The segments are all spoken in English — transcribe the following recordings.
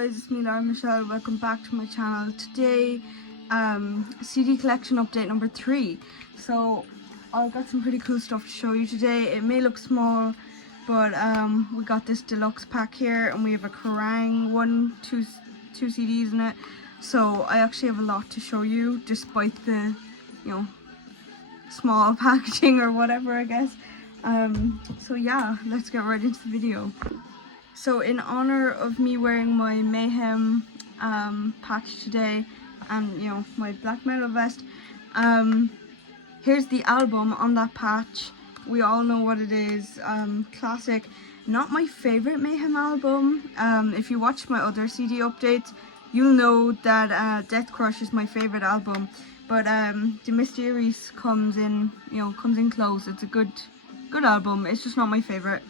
guys, it's me Laura Michelle. Welcome back to my channel. Today, CD collection update number 3. So I've got some pretty cool stuff to show you today. It may look small, but we got this deluxe pack here, and we have a Kerrang two CDs in it. So I actually have a lot to show you, despite the, small packaging or whatever, I guess. So yeah, let's get right into the video. So in honor of me wearing my Mayhem patch today, and my black metal vest, here's the album on that patch. We all know what it is. Classic. Not my favorite Mayhem album. If you watch my other CD updates, you'll know that Death Crush is my favorite album. But the MYSTERIIS comes in close. It's a good album. It's just not my favorite.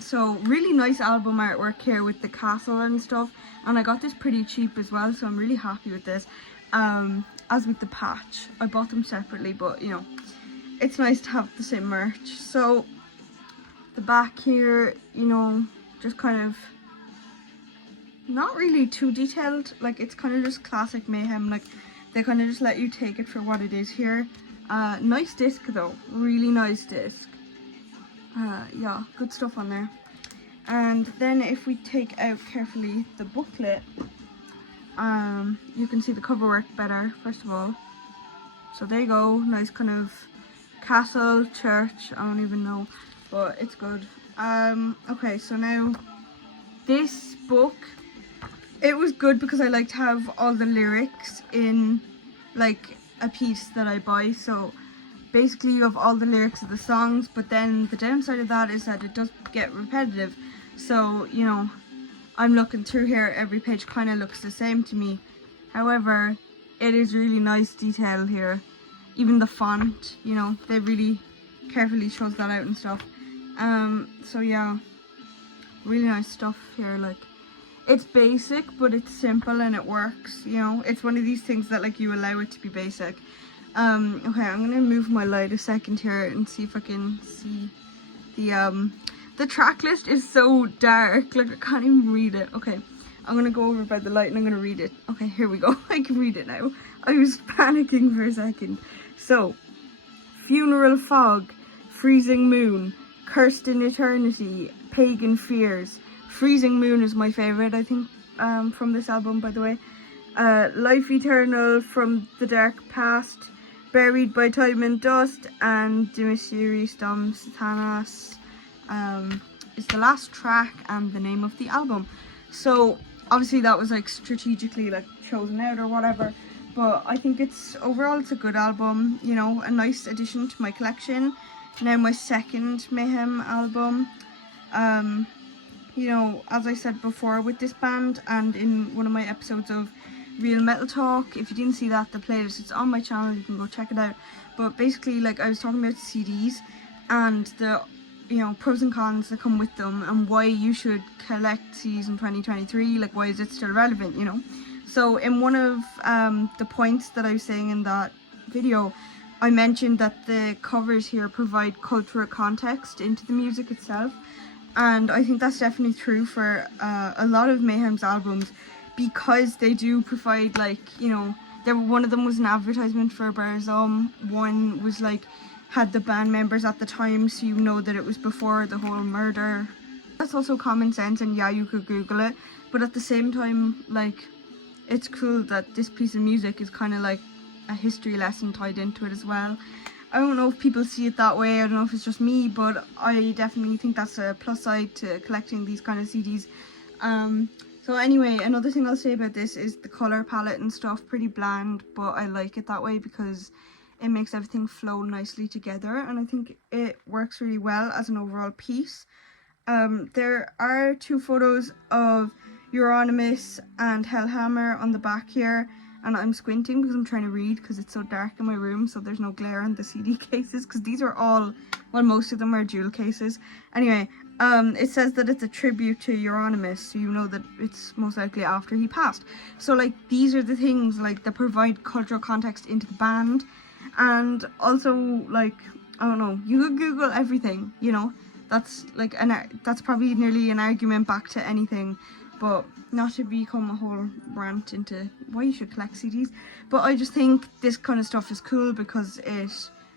So really nice album artwork here with the castle and stuff, and I got this pretty cheap as well, so I'm really happy with this. As with the patch, I bought them separately, but it's nice to have the same merch. So the back here, just kind of not really too detailed, like it's kind of just classic Mayhem, like they kind of just let you take it for what it is here. Nice disc though, really nice disc. Yeah, good stuff on there. And then if we take out carefully the booklet, you can see the cover work better, first of all. So there you go, nice kind of castle, church, I don't even know, but it's good. Okay, so now this book, it was good because I like to have all the lyrics in like a piece that I buy. So basically you have all the lyrics of the songs, but then the downside of that is that it does get repetitive. So I'm looking through here, every page kind of looks the same to me. However, it is really nice detail here. Even the font, they really carefully chose that out and stuff. So yeah, really nice stuff here. Like, it's basic, but it's simple and it works. It's one of these things that like you allow it to be basic. Okay, I'm gonna move my light a second here and see if I can see the track list is so dark, like I can't even read it. Okay, I'm gonna go over by the light and I'm gonna read it. Okay, here we go. I can read it now. I was panicking for a second. So, Funeral Fog, Freezing Moon, Cursed in Eternity, Pagan Fears. Freezing Moon is my favorite, I think, from this album, by the way. Life Eternal, From the Dark Past, Buried by Time and Dust, and The Mysterious SATHANAS is the last track and the name of the album. So obviously that was like strategically like chosen out or whatever, but I think overall it's a good album, a nice addition to my collection. Now my second Mayhem album. As I said before with this band and in one of my episodes of Real Metal Talk, if you didn't see that, the playlist, it's on my channel, you can go check it out. But basically, like, I was talking about CDs and the pros and cons that come with them, and why you should collect CDs in 2023, like why is it still relevant, So in one of the points that I was saying in that video, I mentioned that the covers here provide cultural context into the music itself, and I think that's definitely true for a lot of Mayhem's albums, because they do provide, like, one of them was an advertisement for Barzum, one was like had the band members at the time, so that it was before the whole murder. That's also common sense, and yeah, you could Google it, but at the same time, like, it's cool that this piece of music is kind of like a history lesson tied into it as well. I don't know if people see it that way, I don't know if it's just me, but I definitely think that's a plus side to collecting these kind of CDs. So anyway, another thing I'll say about this is the colour palette and stuff, pretty bland, but I like it that way because it makes everything flow nicely together, and I think it works really well as an overall piece. There are 2 photos of Euronymous and Hellhammer on the back here, and I'm squinting because I'm trying to read because it's so dark in my room, so there's no glare on the CD cases, because these are all, well, most of them are jewel cases. Anyway, it says that it's a tribute to Euronymous, so that it's most likely after he passed. So like, these are the things like that provide cultural context into the band, and also, like, I don't know, you could Google everything, that's like that's probably nearly an argument back to anything. but not to become a whole rant into why you should collect CDs, but I just think this kind of stuff is cool because it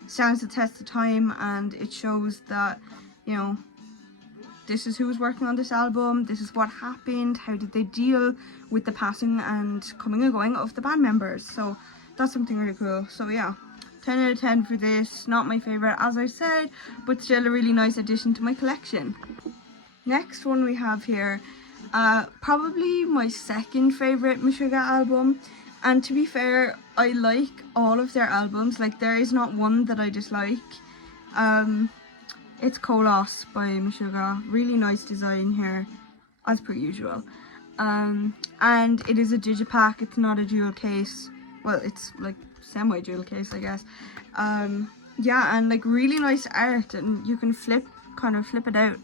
stands the test of time and it shows that, you know, this is who was working on this album, this is what happened, how did they deal with the passing and coming and going of the band members. So that's something really cool. So yeah, 10 out of 10 for this. Not my favourite, as I said, but still a really nice addition to my collection. Next one we have here, probably my second favourite Meshuggah album. And to be fair, I like all of their albums. Like, there is not one that I dislike. It's KOLOSS by Meshuggah. Really nice design here, as per usual. And it is a digipack, it's not a dual case. Well, it's like semi-dual case, I guess. Yeah, and like really nice art, and you can kind of flip it out.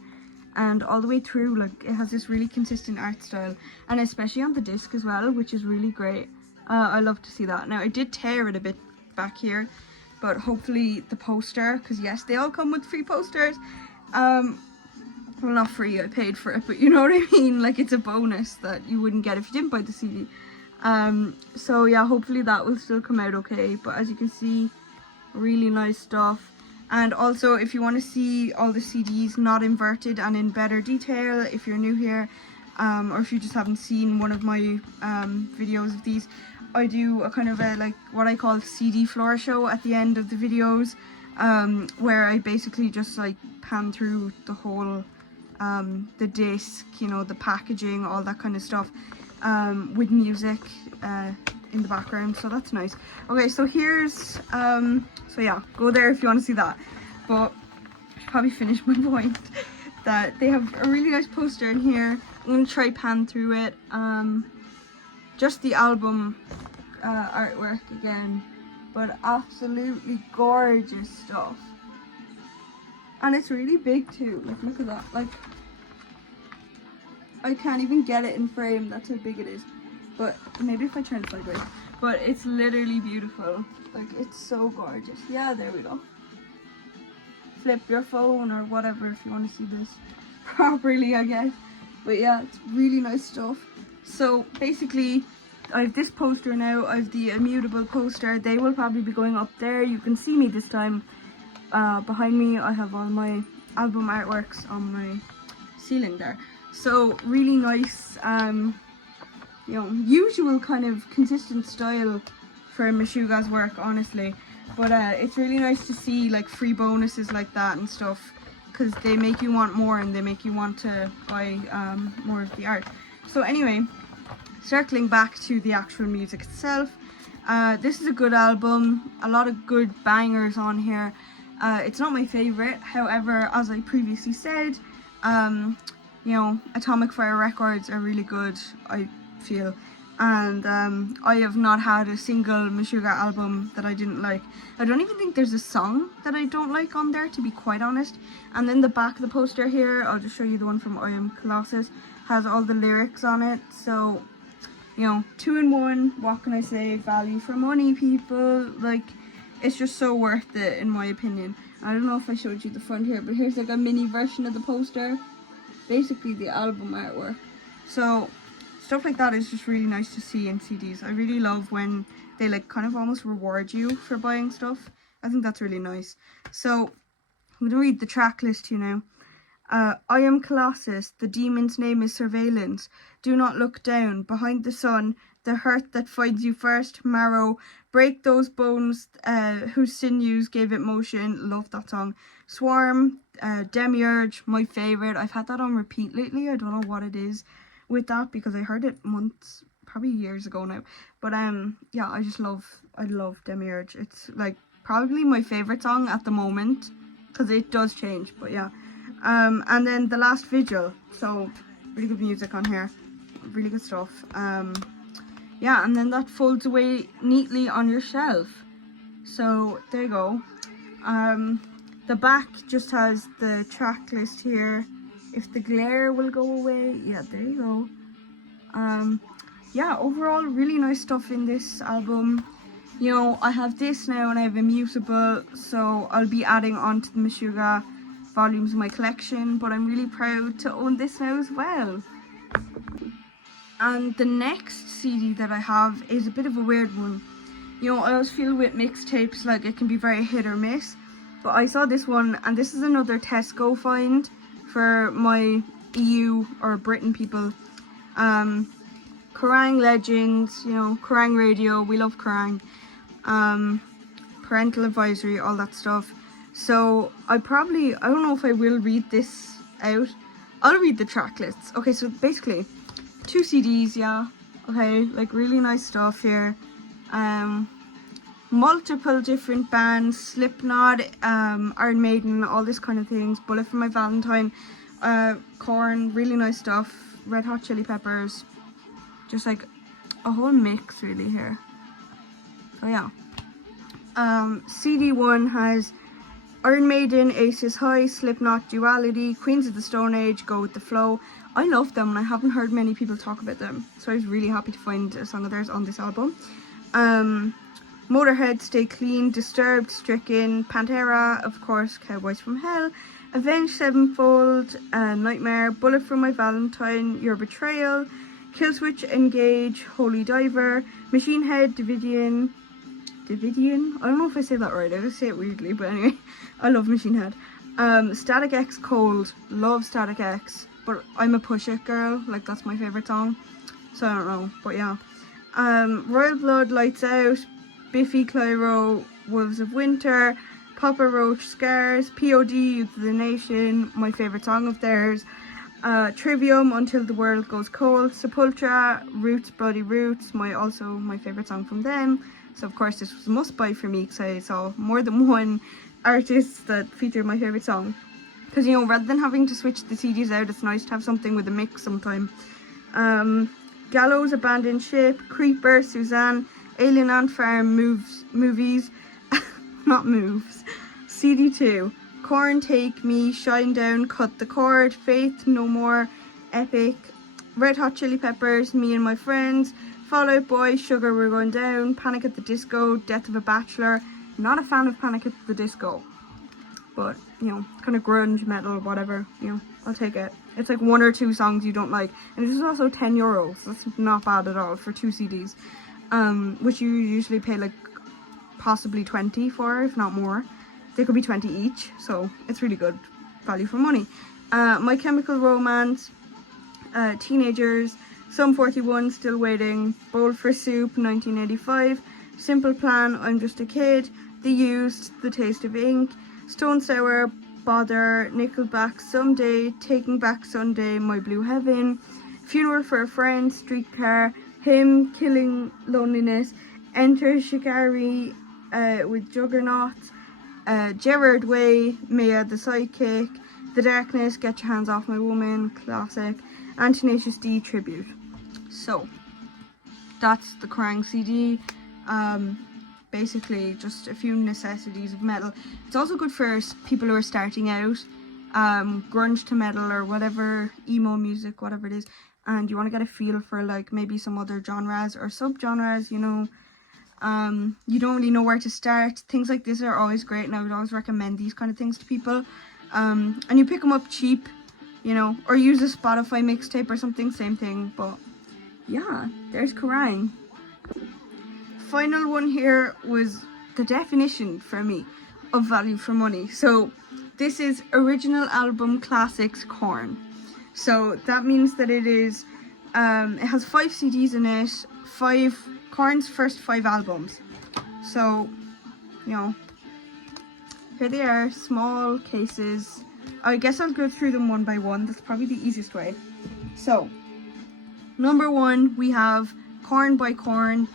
And all the way through, like, it has this really consistent art style. And especially on the disc as well, which is really great. I love to see that. Now, I did tear it a bit back here, but hopefully the poster, because yes, they all come with free posters. Well, not free, I paid for it, but you know what I mean? Like, it's a bonus that you wouldn't get if you didn't buy the CD. So yeah, hopefully that will still come out okay. But as you can see, really nice stuff. And also, if you want to see all the CDs not inverted and in better detail, if you're new here, or if you just haven't seen one of my videos of these, I do a kind of a, like, what I call CD floor show at the end of the videos, where I basically just like pan through the whole the disc, you know, the packaging, all that kind of stuff, with music in the background, so that's nice. Okay, so here's so yeah, go there if you want to see that. But I should probably finish my point that they have a really nice poster in here. I'm gonna try pan through it. Just the album artwork again, but absolutely gorgeous stuff. And it's really big too. Like, look at that. Like, I can't even get it in frame, that's how big it is. But maybe if I turn it sideways. But it's literally beautiful. Like, it's so gorgeous. Yeah, there we go. Flip your phone or whatever if you want to see this properly, I guess. But yeah, it's really nice stuff. So basically, I have this poster now. I have the immutable poster. They will probably be going up there. You can see me this time. Behind me, I have all my album artworks on my ceiling there. So really nice, you know, usual kind of consistent style for Meshuggah's work, honestly. But it's really nice to see like free bonuses like that and stuff, because they make you want more and they make you want to buy more of the art. So anyway, circling back to the actual music itself, this is a good album, a lot of good bangers on here. It's not my favourite, however, as I previously said, you know, Atomic Fire Records are really good, I feel. And I have not had a single Meshuggah album that I didn't like. I don't even think there's a song that I don't like on there, to be quite honest. And then the back of the poster here, I'll just show you the one from KOLOSS, has all the lyrics on it. So, you know, 2-in-1, what can I say, value for money, people. Like, it's just so worth it, in my opinion. I don't know if I showed you the front here, but here's like a mini version of the poster. Basically the album artwork. So stuff like that is just really nice to see in CDs. I really love when they like kind of almost reward you for buying stuff. I think that's really nice. So I'm gonna read the track list to you now. I am KOLOSS, the demon's name is surveillance. Do not look down, behind the sun, the hurt that finds you first, marrow. Break those bones whose sinews gave it motion. Love that song. Swarm, Demiurge, my favourite. I've had that on repeat lately. I don't know what it is with that, because I heard it months, probably years ago now. But yeah, I love Demiurge. It's like probably my favourite song at the moment, because it does change, but yeah. And then The Last Vigil, so really good music on here, really good stuff. Yeah, and then that folds away neatly on your shelf. So there you go. The back just has the track list here. If the glare will go away, yeah, there you go. Yeah, overall really nice stuff in this album. You know, I have this now and I have Immutable, so I'll be adding on to the Meshuggah volumes of my collection, but I'm really proud to own this now as well. And the next CD that I have is a bit of a weird one. You know, I always feel with mixtapes like it can be very hit or miss. But I saw this one, and this is another Tesco find for my EU or Britain people. Kerrang legends, you know, Kerrang radio, we love Kerrang. Parental advisory, all that stuff. So I don't know if I will read this out. I'll read the track lists. Okay, so basically 2 CDs, yeah. Okay, like really nice stuff here. Multiple different bands, Slipknot, Iron Maiden, all this kind of things. Bullet for My Valentine, Korn, really nice stuff. Red Hot Chili Peppers, just like a whole mix really here. So yeah. CD1 has Iron Maiden, Aces High, Slipknot, Duality, Queens of the Stone Age, Go With The Flow. I love them and I haven't heard many people talk about them, so I was really happy to find a song of theirs on this album. Motorhead, Stay Clean, Disturbed, Stricken, Pantera, of course, Cowboys from Hell, Avenged Sevenfold, Nightmare, Bullet for My Valentine, Your Betrayal, Killswitch Engage, Holy Diver, Machine Head, Davidian, I don't know if I say that right, I just say it weirdly, but anyway, I love Machine Head. Static X Cold, love Static X, but I'm a Push It girl, like that's my favourite song, so I don't know, but yeah. Royal Blood, Lights Out, Biffy Clyro, Wolves of Winter, Papa Roach, Scars, POD, Youth of the Nation, my favourite song of theirs, Trivium, Until the World Goes Cold, Sepultura, Roots, Bloody Roots, also my favourite song from them. So of course this was a must buy for me because I saw more than one artist that featured my favourite song. Because, you know, rather than having to switch the CDs out, it's nice to have something with a mix sometime. Gallows, Abandoned Ship, Creeper, Suzanne, Alien Ant Farm, Movies, not Moves, CD2, Korn, Take Me, Shinedown, Cut the Cord, Faith No More, Epic, Red Hot Chili Peppers, Me and My Friends, Fall Out Boy, Sugar We're Going Down, Panic at the Disco, Death of a Bachelor. Not a fan of Panic at the Disco, but, you know, kind of grunge, metal, whatever, you know, I'll take it. It's like 1 or 2 songs you don't like, and this is also €10, that's not bad at all for 2 CDs, which you usually pay like possibly 20 for, if not more. They could be 20 each, so it's really good value for money. My Chemical Romance, Teenagers, Sum 41, Still Waiting, Bowl for Soup, 1985, Simple Plan, I'm Just a Kid, The Used, The Taste of Ink, Stone Sour, Bother, Nickelback, Someday, Taking Back Sunday, My Blue Heaven, Funeral for a Friend, Streetcar, Him, Killing Loneliness, Enter Shikari with Juggernaut, Gerard Way, Maya the Sidekick, The Darkness, Get Your Hands Off My Woman, classic, and Tenacious D, Tribute. So, that's the Kerrang CD. Basically just a few necessities of metal. It's also good for people who are starting out, grunge to metal or whatever, emo music, whatever it is, and you want to get a feel for like maybe some other genres or sub-genres, you know. You don't really know where to start. Things like this are always great, and I would always recommend these kind of things to people. And you pick them up cheap, you know, or use a Spotify mixtape or something, same thing. But yeah, there's Kerrang. Final one here was the definition for me of value for money. So this is Original Album Classics Korn. So that means that it is it has 5 CDs in it, 5 Korn's first 5 albums. So, you know, here they are, small cases. I guess I'll go through them one by one. That's probably the easiest way. So, number 1, we have Korn by Korn.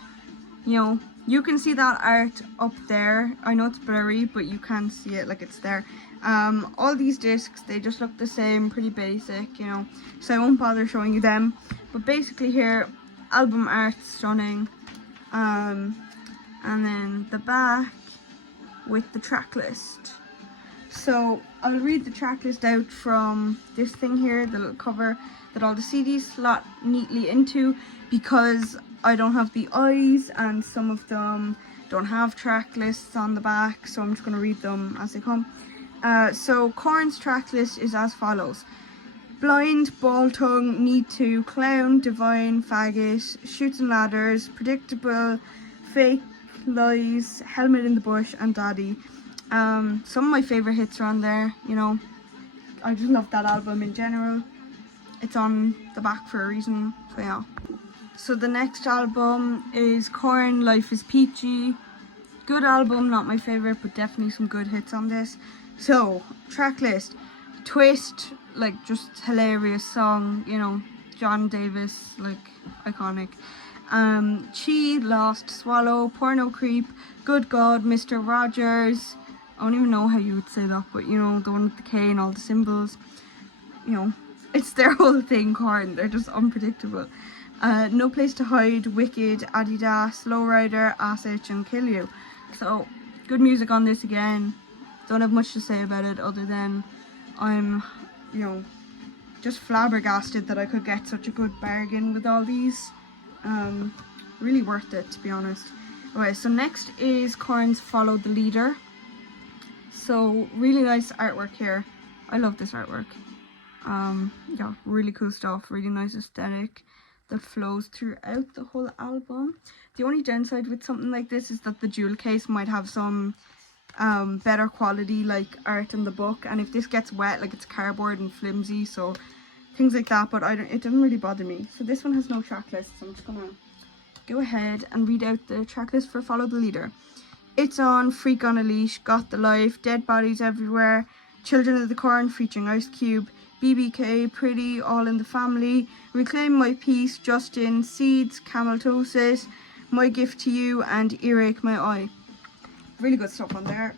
You know, you can see that art up there. I know it's blurry, but you can see it, like it's there. All these discs, they just look the same, pretty basic, you know, so I won't bother showing you them. But basically here, album art, stunning. And then the back with the track list. So I'll read the track list out from this thing here, the little cover that all the CDs slot neatly into, because I don't have the eyes and some of them don't have track lists on the back, so I'm just going to read them as they come. So Korn's track list is as follows: Blind, Ball Tongue, Need To, Clown, Divine, Faggot, Shoots and Ladders, Predictable, Fake Lies, Helmet in the Bush, and Daddy. Some of my favourite hits are on there, you know. I just love that album in general. It's on the back for a reason, so yeah. So the next album is Korn, Life is Peachy. Good album, not my favourite, but definitely some good hits on this. So, track list. Twist, like just hilarious song, you know, John Davis, like iconic. Chi, Lost, Swallow, Porno Creep, Good God, Mr. Rogers. I don't even know how you would say that, but you know, the one with the K and all the symbols. You know, it's their whole thing, Korn. They're just unpredictable. No Place to Hide, Wicked, Adidas, Lowrider, Ass Itch, and Kill You. So, good music on this again. Don't have much to say about it other than I'm, you know, just flabbergasted that I could get such a good bargain with all these. Really worth it, to be honest. Okay, so next is Korn's Follow the Leader. So, really nice artwork here. I love this artwork. Yeah, really cool stuff. Really nice aesthetic that flows throughout the whole album. The only downside with something like this is that the jewel case might have some better quality like art in the book, and if this gets wet, like it's cardboard and flimsy, so things like that, but it doesn't really bother me. So this one has no track list, so I'm just gonna go ahead and read out the track list for Follow the Leader. It's On, Freak on a Leash, Got the Life, Dead Bodies Everywhere, Children of the Corn featuring Ice Cube, BBK, Pretty, All in the Family, Reclaim My Peace, Justin, Seeds, Cameltosis, My Gift to You, and Earache My Eye. Really good stuff on there.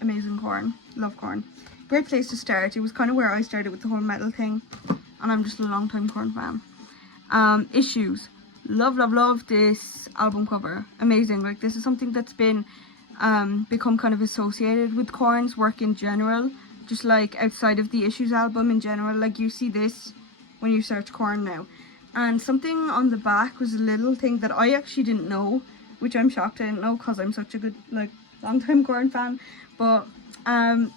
Amazing Korn. Love Korn. Great place to start. It was kind of where I started with the whole metal thing, and I'm just a long time Korn fan. Issues. Love, love, love this album cover. Amazing. Like, this is something that's been become kind of associated with Korn's work in general, just like outside of the Issues album in general. Like, you see this when you search Korn now. And something on the back was a little thing that I actually didn't know, which I'm shocked I didn't know because I'm such a good, like, long-time Korn fan. But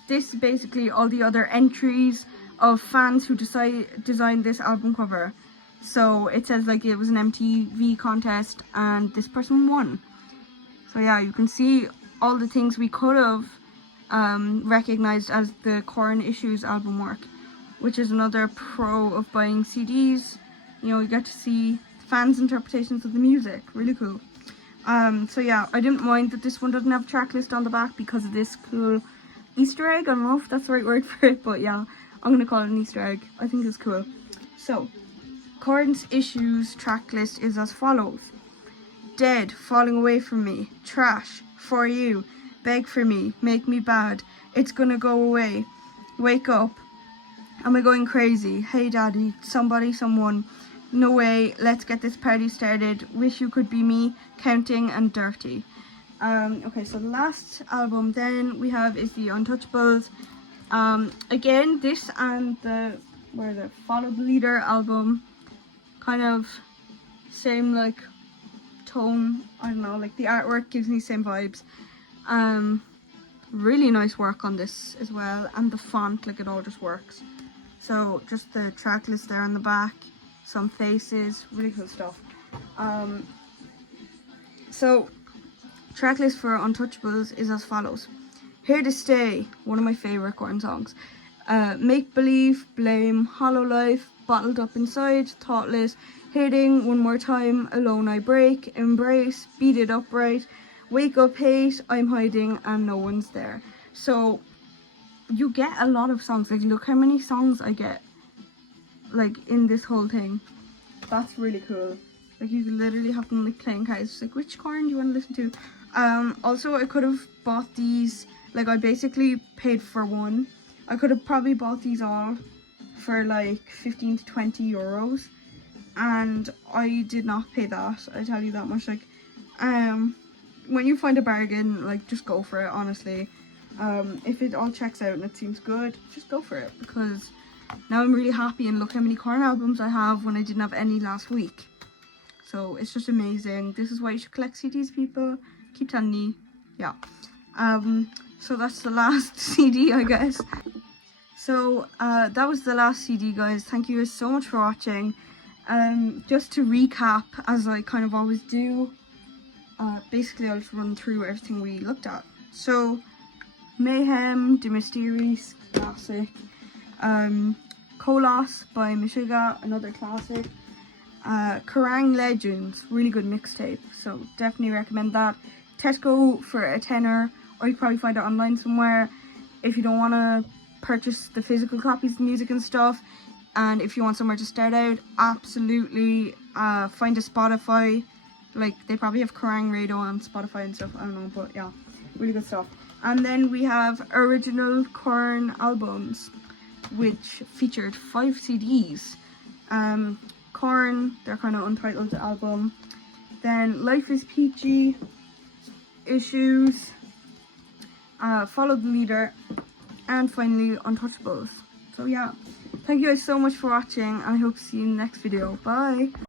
this is basically all the other entries of fans who designed this album cover. So it says like it was an MTV contest and this person won. So yeah, you can see all the things we could have recognized as the Korn Issues album work, which is another pro of buying CDs. You know, you get to see fans' interpretations of the music. Really cool. So yeah, I didn't mind that this one doesn't have a track list on the back because of this cool Easter egg. I don't know if that's the right word for it, but yeah, I'm gonna call it an Easter egg. I think it's cool. So, Korn's Issues track list is as follows: Dead, Falling Away From Me, Trash, For You, Beg For Me, Make Me Bad, It's Gonna Go Away, Wake Up, Am I Going Crazy, Hey Daddy, Somebody, Someone, No Way, Let's Get This Party Started, Wish You Could Be Me, Counting, and Dirty. Okay, so the last album then we have is the Untouchables. Again, this and the Follow the Leader album, kind of same like tone. I don't know, like the artwork gives me same vibes. Really nice work on this as well, and the font, like, it all just works. So just the track list there on the back, some faces, really cool stuff. So track list for Untouchables is as follows: Here to Stay, one of my favourite Korn songs, Make Believe, Blame, Hollow Life, Bottled Up Inside, Thoughtless, Hating, One More Time, Alone I Break, Embrace, Beat It Upright, Wake Up Hate, I'm Hiding, and No One's There. So you get a lot of songs. Like, look how many songs I get, like, in this whole thing. That's really cool. Like, you literally have them like playing cards. It's like, which Korn do you want to listen to? Also, I could have bought these, like, I basically paid for one. I could have probably bought these all for like 15 to 20 euros, and I did not pay that, I tell you that much. Like, when you find a bargain, like, just go for it, honestly. If it all checks out and it seems good, just go for it, because now I'm really happy, and look how many Korn albums I have when I didn't have any last week. So it's just amazing. This is why you should collect CDs, people. Keep telling me. Yeah. So that's the last CD, I guess. So that was the last CD, guys. Thank you guys so much for watching. Just to recap, as I kind of always do, basically I'll just run through everything we looked at. So Mayhem, the MYSTERIIS, classic. KOLOSS by Meshuggah, another classic. Kerrang Legends, really good mixtape, so definitely recommend that. Tesco for a tenner, or you can probably find it online somewhere if you don't want to purchase the physical copies of music and stuff. And if you want somewhere to start out, absolutely find a Spotify. Like, they probably have Kerrang Radio on Spotify and stuff, I don't know, but yeah, really good stuff. And then we have original Korn albums, which featured 5 CDs. Korn, their kind of untitled album. Then Life is Peachy, Issues, Follow the Leader, and finally Untouchables. So yeah, thank you guys so much for watching, and I hope to see you in the next video. Bye!